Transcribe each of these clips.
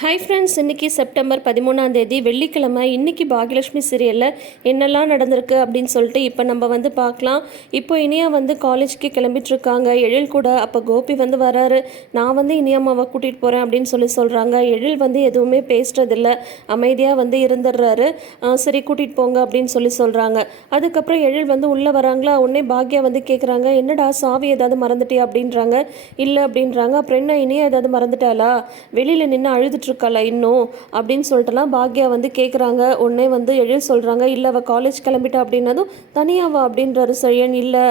Hi friends இன்றைக்கி September பதிமூணாம் தேதி வெள்ளிக்கிழமை. இன்றைக்கி பாகியலட்சுமி சீரியலில் என்னெல்லாம் நடந்திருக்கு அப்படின்னு சொல்லிட்டு இப்போ நம்ம வந்து பார்க்கலாம். இப்போ இனியா வந்து காலேஜ்க்கு கிளம்பிட்டுருக்காங்க எழில் கூட அப்போ கோபி வந்து வராரு. நான் வந்து இனியாமாவை கூட்டிகிட்டு போகிறேன் அப்படின்னு சொல்லி சொல்கிறாங்க எழில் வந்து எதுவுமே பேசுறதில்ல. அமைதியாக வந்து இருந்துடுறாரு. சரி கூட்டிகிட்டு போங்க அப்படின்னு சொல்லி சொல்கிறாங்க அதுக்கப்புறம் எழில் வந்து உள்ளே வராங்களா? உடனே பாக்யா வந்து கேட்குறாங்க என்னடா சாவி ஏதாவது மறந்துட்டியா அப்படின்றாங்க. இல்லை அப்படின்றாங்க. அப்புறம் என்ன இனியா ஏதாவது மறந்துட்டாளா? வெளியில் நின்று அழுதுட்டு இருக்காளா இன்னும் அப்படின்னு சொல்லிட்டுலாம் பாக்யா வந்து கேட்குறாங்க உடனே வந்து எழில் சொல்கிறாங்க இல்லை அவள் காலேஜ் கிளம்பிட்டா அப்படின்னதும் தனியாவா அப்படின்றாரு செழியன் இல்லை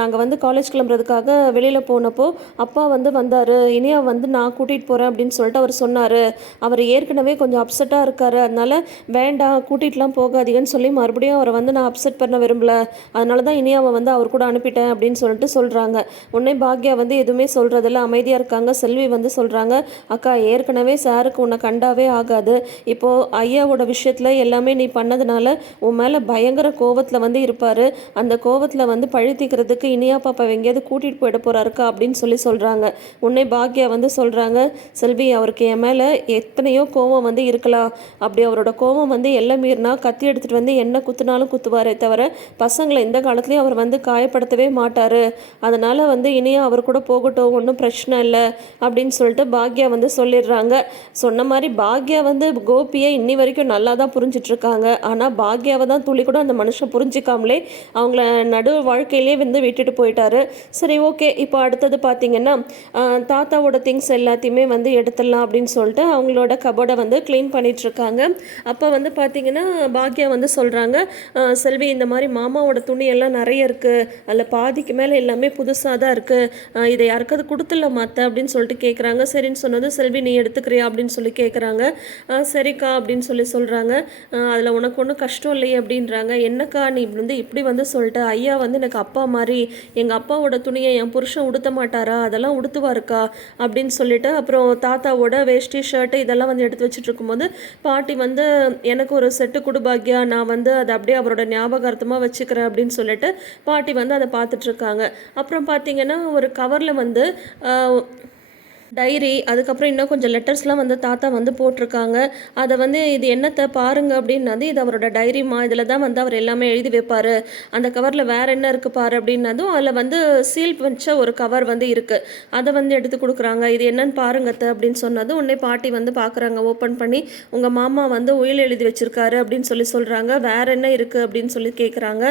நாங்கள் வந்து காலேஜ் கிளம்புறதுக்காக வெளியில் போனப்போ அப்பா வந்து வந்தார். இனியா வந்து நான் கூட்டிகிட்டு போகிறேன் அப்படின்னு சொல்லிட்டு அவர் சொன்னார். அவர் ஏற்கனவே கொஞ்சம் அப்செட்டாக இருக்காரு. அதனால் வேண்டாம் கூட்டிகிட்டுலாம் போகாதீங்கன்னு சொல்லி மறுபடியும் அவரை வந்து நான் அப்செட் பண்ண விரும்பல. அதனால தான் இனியாவை வந்து அவர் கூட அனுப்பிட்டேன் அப்படின்னு சொல்லிட்டு சொல்கிறாங்க உடனே பாக்யா வந்து எதுவுமே சொல்கிறதில்ல அமைதியாக இருக்காங்க. செல்வி வந்து சொல்கிறாங்க அக்கா ஏற்கனவே சாருக்கு உன்னை கண்டாவே ஆகாது. இப்போது ஐயாவோட விஷயத்தில் எல்லாமே நீ பண்ணதுனால உன் மேலே பயங்கர கோவத்தில் வந்து இருப்பார். அந்த கோவத்தில் வந்து பழி தீக்கிறதுக்கு இனியா பாப்பா எங்கேயாவது கூட்டிகிட்டு போயிட போகிறாருக்கா அப்படின்னு சொல்லி சொல்கிறாங்க உன்னை பாக்யா வந்து சொல்கிறாங்க செல்வி அவருக்கு என் மேலே எத்தனையோ கோவம் வந்து இருக்கலாம். அப்படி அவரோட கோவம் வந்து எல்லாம் மீறினா கத்தி எடுத்துகிட்டு வந்து என்ன குத்துனாலும் குத்துவாரே தவிர பசங்களை இந்த காலத்துலேயும் அவர் வந்து காயப்படுத்தவே மாட்டார். அதனால் வந்து இனியா அவர் கூட போகட்டும் ஒன்றும் பிரச்சனை இல்லை. அப்படின்னு சொல்லிட்டு பாக்யா வந்து சொல்லிடுறாங்க. சொன்ன மாதிரி பாக்யா வந்து கோபியை இன்னி வரைக்கும் நல்லா தான் புரிஞ்சிட்ருக்காங்க. ஆனால் பாக்யாவை தான் துளி கூட அந்த மனுஷன் புரிஞ்சிக்காமலே அவங்கள நடு வாழ்க்கையிலே வந்து விட்டுட்டு போயிட்டாரு. சரி ஓகே. இப்போ அடுத்தது பார்த்தீங்கன்னா தாத்தாவோட திங்ஸ் எல்லாத்தையுமே வந்து எடுத்துடலாம் அப்படின்னு சொல்லிட்டு அவங்களோட கபோர்டை வந்து க்ளீன் பண்ணிகிட்ருக்காங்க அப்போ வந்து பார்த்தீங்கன்னா பாக்யா வந்து சொல்கிறாங்க செல்வி இந்த மாதிரி மாமாவோட துணியெல்லாம் நிறைய இருக்குது அதில் பாதிக்கு மேலே எல்லாமே புதுசாக தான் இருக்குது இதை யாருக்காவது கொடுத்துடல மாற்ற அப்படின்னு சொல்லிட்டு கேட்குறாங்க சரின்னு சொன்னது செல்வி நீ எடுத்துக்கிறியா? அப்படின்னு சொல்லி கேட்குறாங்க சரிக்கா அப்படின்னு சொல்லி சொல்கிறாங்க அதில் உனக்கு ஒன்றும் கஷ்டம் இல்லையே அப்படின்றாங்க. என்னக்கா நீ வந்து இப்படி வந்து சொல்லிட்டு? ஐயா வந்து எனக்கு அப்பா மாதிரி எங்கள் அப்பாவோட துணியை என் புருஷன் உடுத்த மாட்டாரா? அதெல்லாம் உடுத்துவாருக்கா? அப்படின்னு சொல்லிட்டு அப்புறம் தாத்தாவோட வேஷ்டி ஷர்ட்டு இதெல்லாம் வந்து எடுத்து வச்சுட்டு இருக்கும்போது பாட்டி வந்து எனக்கு ஒரு செட்டு குடுபாகியா நான் வந்து அதை அப்படியே அவரோட ஞாபகார்த்தமாக வச்சுக்கிறேன் அப்படின்னு சொல்லிட்டு பாட்டி வந்து அதை பார்த்துட்ருக்காங்க அப்புறம் பார்த்தீங்கன்னா ஒரு கவரில் வந்து டைரி அதுக்கப்புறம் இன்னும் கொஞ்சம் லெட்டர்ஸ்லாம் வந்து தாத்தா வந்து போட்டிருக்காங்க. அதை வந்து இது என்னத்தை பாருங்க வந்து இது அவரோட டைரிமா இதில் தான் வந்து அவர் எல்லாமே எழுதி வைப்பார். அந்த கவரில் வேற என்ன இருக்குது பாரு அப்படின்னதும் அதில் வந்து சீல் வச்ச ஒரு கவர் வந்து இருக்குது அதை வந்து எடுத்து கொடுக்குறாங்க. இது என்னன்னு பாருங்க அத்தை அப்படின்னு சொன்னதும் உடனே பாட்டி வந்து பார்க்குறாங்க ஓப்பன் பண்ணி உங்கள் மாமா வந்து உயில் எழுதி வச்சிருக்காரு அப்படின்னு சொல்லி சொல்கிறாங்க வேற என்ன இருக்குது அப்படின்னு சொல்லி கேட்குறாங்க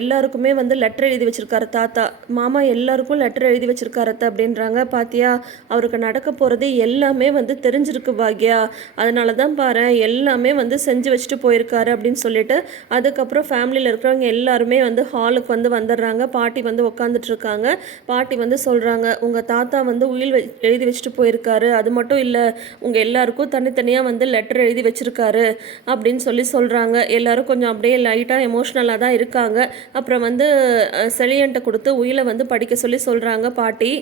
எல்லாருக்குமே வந்து லெட்டர் எழுதி வச்சிருக்காரு தாத்தா. மாமா எல்லாருக்கும் லெட்டர் எழுதி வச்சிருக்காரு அப்படின்றாங்க. பாத்தியா? அவருக்கு நடக்க போகிறது எல்லாமே வந்து தெரிஞ்சிருக்கு பாக்யா. அதனால தான் பாரு எல்லாமே வந்து செஞ்சு வச்சுட்டு போயிருக்காரு அப்படின்னு சொல்லிட்டு அதுக்கப்புறம் ஃபேமிலியில் இருக்கிறவங்க எல்லாருமே வந்து ஹாலுக்கு வந்து வந்துடுறாங்க. பாட்டி வந்து உட்காந்துட்டு இருக்காங்க. பாட்டி வந்து சொல்கிறாங்க உங்கள் தாத்தா வந்து உயில் வெ- எழுதி வச்சுட்டு போயிருக்காரு. அது மட்டும் இல்லை உங்கள் எல்லாருக்கும் தனித்தனியாக வந்து லெட்டர் எழுதி வச்சுருக்காரு. அப்படின்னு சொல்லி சொல்கிறாங்க எல்லாரும் கொஞ்சம் அப்படியே லைட்டாக எமோஷ்னலாக தான் இருக்காங்க. அப்புறம் வந்து செலியன்ட்டை கொடுத்து உயிலை வந்து படிக்க சொல்லி சொல்கிறாங்க பாட்டி.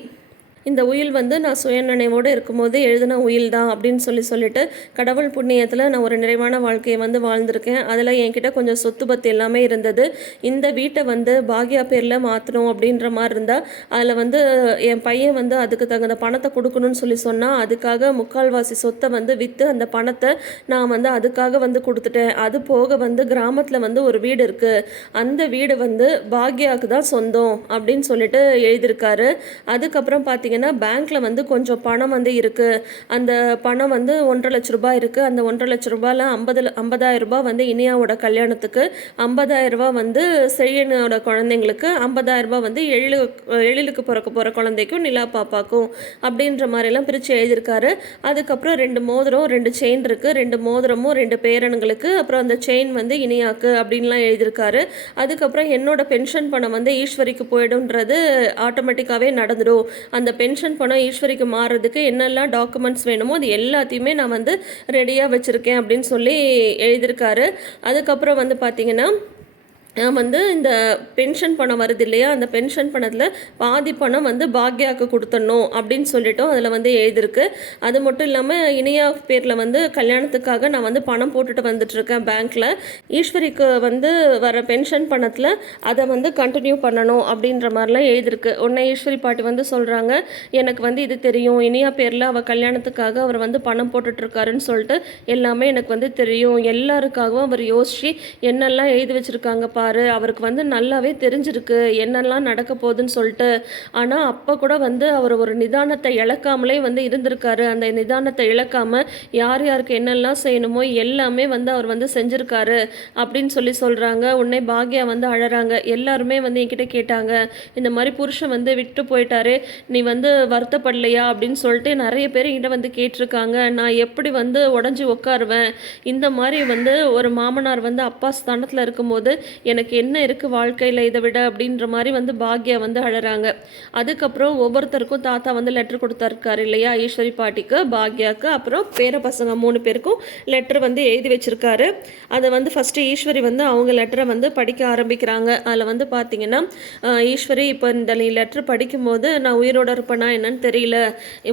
இந்த உயில் வந்து நான் சுயநினைவோடு இருக்கும்போது எழுதின உயில் தான் அப்படின்னு சொல்லி சொல்லிட்டு கடவுள் புண்ணியத்தில் நான் ஒரு நிறைவான வாழ்க்கையை வந்து வாழ்ந்திருக்கேன். அதில் என்கிட்ட கொஞ்சம் சொத்து பத்து எல்லாமே இருந்தது. இந்த வீட்டை வந்து பாக்யா பேரில் மாற்றணும் அப்படின்ற மாதிரி இருந்தால் அதில் வந்து என் பையன் வந்து அதுக்கு தகுந்த பணத்தை கொடுக்கணும்னு சொல்லி சொன்னால் அதுக்காக முக்கால்வாசி சொத்தை வந்து விற்று அந்த பணத்தை நான் வந்து அதுக்காக வந்து கொடுத்துட்டேன். அது போக வந்து கிராமத்தில் வந்து ஒரு வீடு இருக்குது அந்த வீடு வந்து பாக்யாவுக்கு தான் சொந்தம் அப்படின்னு சொல்லிட்டு எழுதியிருக்காரு. அதுக்கப்புறம் பார்த்தீங்கன்னா பேங்க்கில் வந்து கொஞ்சம் பணம் வந்து இருக்குது அந்த பணம் வந்து ஒன்றரை லட்ச ரூபாய் இருக்குது அந்த ஒன்றரை லட்ச ரூபாயில் ஐம்பது ஐம்பதாயிரம் ரூபாய் வந்து இனியாவோட கல்யாணத்துக்கு ஐம்பதாயிரம் ரூபாய் வந்து செழியனோட குழந்தைங்களுக்கு ஐம்பதாயிரம் ரூபாய் வந்து எழிலு எழிலுக்கு பிறக்க போகிற குழந்தைக்கும் நிலா பாப்பாக்கும் அப்படின்ற மாதிரிலாம் பிரித்து எழுதியிருக்காரு. அதுக்கப்புறம் ரெண்டு மோதிரம் ரெண்டு செயின் இருக்குது ரெண்டு மோதிரமும் ரெண்டு பேரனுங்களுக்கு அப்புறம் அந்த செயின் வந்து இனியாக்கு அப்படின்லாம் எழுதியிருக்காரு. அதுக்கப்புறம் என்னோட பென்ஷன் பணம் வந்து ஈஸ்வரிக்கு போயிடும்ன்றது ஆட்டோமேட்டிக்காகவே நடந்துடும். அந்த பென்ஷன் பணம் ஈஸ்வரிக்கு மாறுறதுக்கு என்னெல்லாம் டாக்குமெண்ட்ஸ் வேணுமோ அது எல்லாத்தையுமே நான் வந்து ரெடியாக வச்சுருக்கேன் அப்படின்னு சொல்லி எழுதியிருக்காரு. அதுக்கப்புறம் வந்து பார்த்திங்கன்னா வந்து இந்த பென்ஷன் பணம் வருது இல்லையா? அந்த பென்ஷன் பணத்தில் பாதி பணம் வந்து பாக்யாவுக்கு கொடுத்துடணும் அப்படின்னு சொல்லிட்டோம் அதில் வந்து எழுதியிருக்கு அது மட்டும் இல்லாமல் இனியா பேரில் வந்து கல்யாணத்துக்காக நான் வந்து பணம் போட்டுட்டு வந்துட்டுருக்கேன் பேங்க்கில் ஈஸ்வரிக்கு வந்து வர பென்ஷன் பணத்தில் அதை வந்து கண்டினியூ பண்ணணும் அப்படின்ற மாதிரிலாம் எழுதியிருக்கு உடனே ஈஸ்வரி பாட்டி வந்து சொல்கிறாங்க எனக்கு வந்து இது தெரியும். இனியா பேரில் அவள் கல்யாணத்துக்காக அவர் வந்து பணம் போட்டுட்ருக்காருன்னு சொல்லிட்டு எல்லாமே எனக்கு வந்து தெரியும். எல்லாருக்காகவும் அவர் யோசித்து என்னெல்லாம் எழுதி வச்சுருக்காங்க பாரு அவருக்கு வந்து நல்லாவே தெரிஞ்சிருக்கு என்னெல்லாம் நடக்க போகுதுன்னு சொல்லிட்டு. ஆனால் அப்போ கூட வந்து அவர் ஒரு நிதானத்தை இழக்காமலே வந்து இருந்திருக்காரு. அந்த நிதானத்தை இழக்காம யார் யாருக்கு என்னெல்லாம் செய்யணுமோ எல்லாமே வந்து அவர் வந்து செஞ்சுருக்காரு அப்படின்னு சொல்லி சொல்கிறாங்க உடனே பாக்யா வந்து அழறாங்க. எல்லாருமே வந்து என்கிட்ட கேட்டாங்க. இந்த மாதிரி புருஷன் வந்து விட்டு போயிட்டாரு நீ வந்து வருத்தப்படலையா அப்படின்னு சொல்லிட்டு நிறைய பேர் என்கிட்ட வந்து கேட்டிருக்காங்க. நான் எப்படி வந்து உடஞ்சி உட்காருவேன் இந்த மாதிரி வந்து ஒரு மாமனார் வந்து அப்பா ஸ்தானத்தில் இருக்கும்போது எனக்கு என்ன இருக்குது வாழ்க்கையில் இதை விட அப்படின்ற மாதிரி வந்து பாக்யா வந்து அழகிறாங்க அதுக்கப்புறம் ஒவ்வொருத்தருக்கும் தாத்தா வந்து லெட்ரு கொடுத்துருக்காரு இல்லையா? ஈஸ்வரி பாட்டிக்கு பாக்யாவுக்கு அப்புறம் பேர பசங்க மூணு பேருக்கும் லெட்ரு வந்து எழுதி வச்சுருக்காரு. அதை வந்து ஃபஸ்ட்டு ஈஸ்வரி வந்து அவங்க லெட்டரை வந்து படிக்க ஆரம்பிக்கிறாங்க. அதில் வந்து பார்த்தீங்கன்னா ஈஸ்வரி இப்போ இந்த நீ லெட்ரு படிக்கும்போது நான் உயிரோட இருப்பேனா என்னன்னு தெரியல.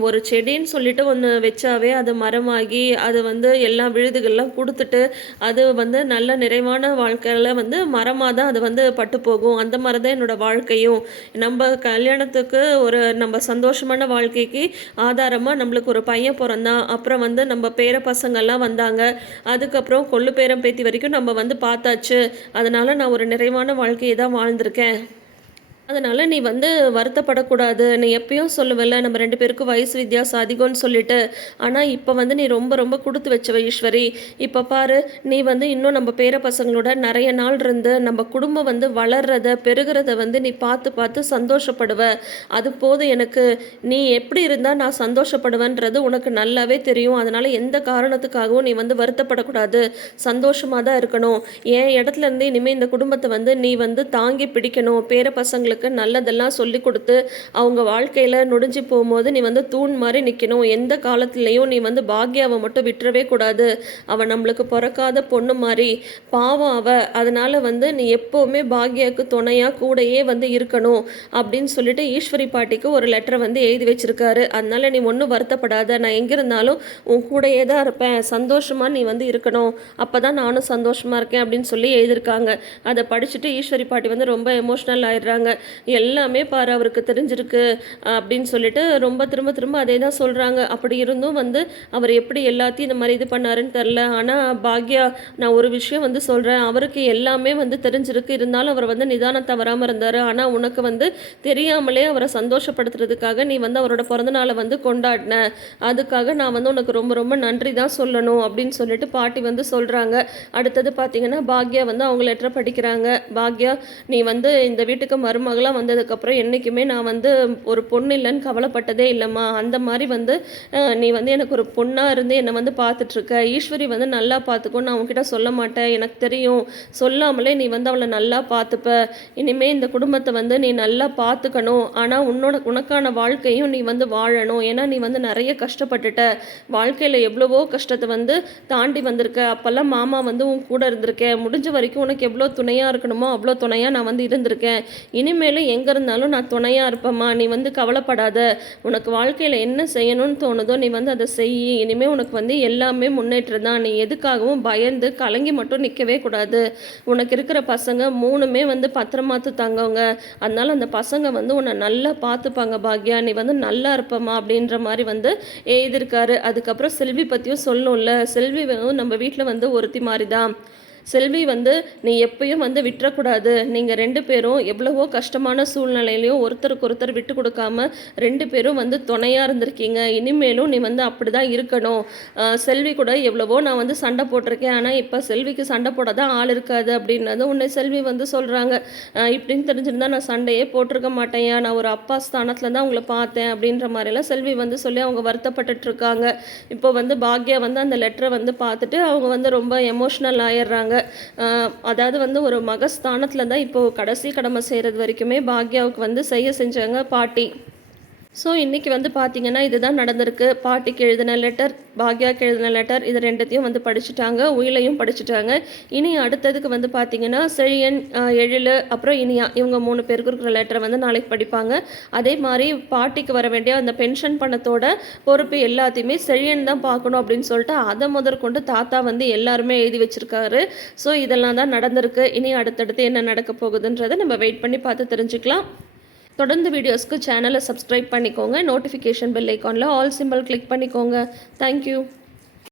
ஒரு செடின்னு சொல்லிட்டு ஒன்று வச்சாவே அது மரமாகி அது வந்து எல்லா விழுதுகள்லாம் கொடுத்துட்டு அது வந்து நல்ல நிறைவான வாழ்க்கையில் வந்து மரமாக தான் அது வந்து பட்டு போகும். அந்த மாதிரி தான் என்னோட வாழ்க்கையும். நம்ம கல்யாணத்துக்கு ஒரு நம்ம சந்தோஷமான வாழ்க்கைக்கு ஆதாரமாக நம்மளுக்கு ஒரு பையன் பிறந்தான். அப்புறம் வந்து நம்ம பேர பசங்கள்லாம் வந்தாங்க. அதுக்கப்புறம் கொள்ளு பேரம் பேத்தி வரைக்கும் நம்ம வந்து பார்த்தாச்சு. அதனால் நான் ஒரு நிறைவான வாழ்க்கையை தான் வாழ்ந்திருக்கேன். அதனால் நீ வந்து வருத்தப்படக்கூடாது. நீ எப்பயும் சொல்லுவல்ல நம்ம ரெண்டு பேருக்கும் வயசு வித்தியாசம் அதிகம்னு சொல்லிட்டு. ஆனால் இப்போ வந்து நீ ரொம்ப ரொம்ப கொடுத்து வச்சவ ஈஸ்வரி. இப்போ பாரு நீ வந்து இன்னும் நம்ம பேர பசங்களோட நிறைய நாள் இருந்து நம்ம குடும்பம் வந்து வளர்றத பெருகிறத வந்து நீ பார்த்து பார்த்து சந்தோஷப்படுவ. அது போதும் எனக்கு. நீ எப்படி இருந்தால் நான் சந்தோஷப்படுவேன்றது உனக்கு நல்லாவே தெரியும். அதனால் எந்த காரணத்துக்காகவும் நீ வந்து வருத்தப்படக்கூடாது. சந்தோஷமாக தான் இருக்கணும். என் இடத்துல இருந்து இனிமேல் இந்த குடும்பத்தை வந்து நீ வந்து தாங்கி பிடிக்கணும். பேர பசங்களுக்கு நல்லதெல்லாம் சொல்லி கொடுத்து அவங்க வாழ்க்கையில் நொடிஞ்சு போகும்போது நீ வந்து தூண் மாதிரி நிற்கணும் எந்த காலத்துலேயும் நீ வந்து பாக்யாவை மட்டும் விட்டுறவே கூடாது. அவள் நம்மளுக்கு பிறக்காத பொண்ணு மாதிரி. பாவம் அவ. அதனால் வந்து நீ எப்போவுமே பாக்யாவுக்கு துணையாக கூடயே வந்து இருக்கணும் அப்படின்னு சொல்லிட்டு ஈஸ்வரி பாட்டிக்கு ஒரு லெட்டரை வந்து எழுதி வச்சிருக்காரு. அதனால நீ ஒன்றும் வருத்தப்படாத. நான் எங்கே இருந்தாலும் உன் கூடயே தான் இருப்பேன். சந்தோஷமாக நீ வந்து இருக்கணும். அப்போ தான் நானும் சந்தோஷமாக இருக்கேன் அப்படின்னு சொல்லி எழுதியிருக்காங்க. அதை படிச்சுட்டு ஈஸ்வரி பாட்டி வந்து ரொம்ப எமோஷ்னல் ஆயிடுறாங்க. எல்லாமே பாரு அவருக்கு தெரிஞ்சிருக்கு அப்படின்னு சொல்லிட்டு ரொம்ப திரும்ப திரும்ப அதே தான் சொல்கிறாங்க அப்படி இருந்தும் வந்து அவர் எப்படி எல்லாத்தையும் இந்த மாதிரி இது பண்ணாருன்னு தெரில ஆனால் பாக்யா நான் ஒரு விஷயம் வந்து சொல்கிறேன் அவருக்கு எல்லாமே வந்து தெரிஞ்சிருக்கு. இருந்தாலும் அவர் வந்து நிதானம் தவறாமல் இருந்தார். ஆனால் உனக்கு வந்து தெரியாமலே அவரை சந்தோஷப்படுத்துறதுக்காக நீ வந்து அவரோட பிறந்தநாளை வந்து கொண்டாடின. அதுக்காக நான் வந்து உனக்கு ரொம்ப ரொம்ப நன்றி தான் சொல்லணும் அப்படின்னு சொல்லிட்டு பாட்டி வந்து சொல்கிறாங்க அடுத்தது பார்த்தீங்கன்னா பாக்யா வந்து அவங்க லெட்டரை படிக்கிறாங்க. பாக்யா நீ வந்து இந்த வீட்டுக்கு மகளாக வந்ததுக்கப்புறம் என்றைக்குமே நான் வந்து ஒரு பொண்ணு இல்லைன்னு கவலைப்பட்டதே இல்லைம்மா. அந்த மாதிரி வந்து நீ வந்து எனக்கு ஒரு பொண்ணாக இருந்து என்னை வந்து பார்த்துட்ருக்க. ஈஸ்வரி வந்து நல்லா பார்த்துக்கோ நான் உன்கிட்ட சொல்ல மாட்டேன். எனக்கு தெரியும். சொல்லாமலே நீ வந்து அவளை நல்லா பார்த்துப்ப. இனிமே இந்த குடும்பத்தை வந்து நீ நல்லா பார்த்துக்கணும். ஆனால் உன்னோட உனக்கான வாழ்க்கையும் நீ வந்து வாழணும். ஏன்னா நீ வந்து நிறைய கஷ்டப்பட்டுட்ட. வாழ்க்கையில் எவ்வளவோ கஷ்டத்தை வந்து தாண்டி வந்திருக்க. அப்போல்லாம் மாமா வந்து உன் கூட இருந்திருக்கேன் முடிஞ்ச வரைக்கும் உனக்கு எவ்வளோ துணையாக இருக்கணுமோ அவ்வளோ துணையாக நான் வந்து இருந்திருக்கேன். இனிமேலும் எங்கே இருந்தாலும் நான் துணையாக இருப்பேம்மா. நீ வந்து கவலைப்படாத. உனக்கு வாழ்க்கையில் என்ன செய்யணும்னு தோணுதோ நீ வந்து அதை செய். இனிமேல் உனக்கு வந்து எல்லாமே முன்னேற்றம் தான். நீ எதுக்காகவும் பயந்து கலங்கி மட்டும் நிற்கவே கூடாது. உனக்கு இருக்கிற பசங்க மூணுமே வந்து பத்திரமாத்து தங்கவங்க. அதனால் அந்த பசங்க வந்து உன்னை நல்லா பார்த்துப்பாங்க பாக்யா. நீ வந்து நல்லா இருப்பம்மா அப்படின்ற மாதிரி வந்து எழுதியிருக்காரு. அதுக்கப்புறம் செல்வி பற்றியும் சொல்லணும்ல. செல்வி நம்ம வீட்டில் வந்து ஒருத்தி மாதிரி தான் செல்வி வந்து நீ எப்பயும் வந்து விட்டுறக்கூடாது. நீங்கள் ரெண்டு பேரும் எவ்வளவோ கஷ்டமான சூழ்நிலையிலையும் ஒருத்தருக்கு ஒருத்தர் விட்டு கொடுக்காம ரெண்டு பேரும் வந்து துணையாக இருந்திருக்கீங்க. இனிமேலும் நீ வந்து அப்படி தான் இருக்கணும் செல்வி கூட எவ்வளவோ நான் வந்து சண்டை போட்டிருக்கேன். ஆனால் இப்போ செல்விக்கு சண்டை போட தான் ஆள் இருக்காது அப்படின்னது உன்னை செல்வி வந்து சொல்கிறாங்க இப்படின்னு தெரிஞ்சிருந்தா நான் சண்டையே போட்டிருக்க மாட்டேன் நான் ஒரு அப்பா ஸ்தானத்தில் தான் உங்களை பார்த்தேன் அப்படின்ற மாதிரிலாம் செல்வி வந்து சொல்லி அவங்க வருத்தப்பட்டுட்டு இருக்காங்க. இப்போ வந்து பாக்யா வந்து அந்த லெட்டரை வந்து பார்த்துட்டு அவங்க வந்து ரொம்ப எமோஷ்னல் ஆயிடுறாங்க. அதாவது வந்து ஒரு மகஸ்தானத்தில் தான் இப்போது கடைசி கடமை செய்கிறது வரைக்குமே பாக்யாவுக்கு வந்து செய்ய செஞ்சாங்க பாட்டி. ஸோ இன்றைக்கி வந்து பார்த்தீங்கன்னா இதுதான் நடந்திருக்கு. பாட்டிக்கு எழுதின லெட்டர் பாக்யாக்கு எழுதின லெட்டர் இது ரெண்டுத்தையும் வந்து படிச்சுட்டாங்க. உயிலையும் படிச்சுட்டாங்க. இனி அடுத்ததுக்கு வந்து பார்த்தீங்கன்னா செழியன் எழில் அப்புறம் இனியா இவங்க மூணு பேருக்கு இருக்கிற லெட்டரை வந்து நாளைக்கு படிப்பாங்க. அதே மாதிரி பாட்டிக்கு வர வேண்டிய அந்த பென்ஷன் பணத்தோட பொறுப்பு எல்லாத்தையுமே செழியன் தான் பார்க்கணும் அப்படின்னு சொல்லிட்டு அதை முதற்கொண்டு தாத்தா வந்து எல்லாருமே எழுதி வச்சுருக்காரு. ஸோ இதெல்லாம் தான் நடந்திருக்கு. இனி அடுத்தடுத்து என்ன நடக்க போகுதுன்றதை நம்ம வெயிட் பண்ணி பார்த்து தெரிஞ்சுக்கலாம். தொடர்ந்து வீடியோஸ்க்கு சேனலை சப்ஸ்கிரைப் பண்ணிக்கோங்க. நோட்டிஃபிகேஷன் பெல் ஐக்கானில் ஆல் சிம்பிள் கிளிக் பண்ணிக்கோங்க. Thank you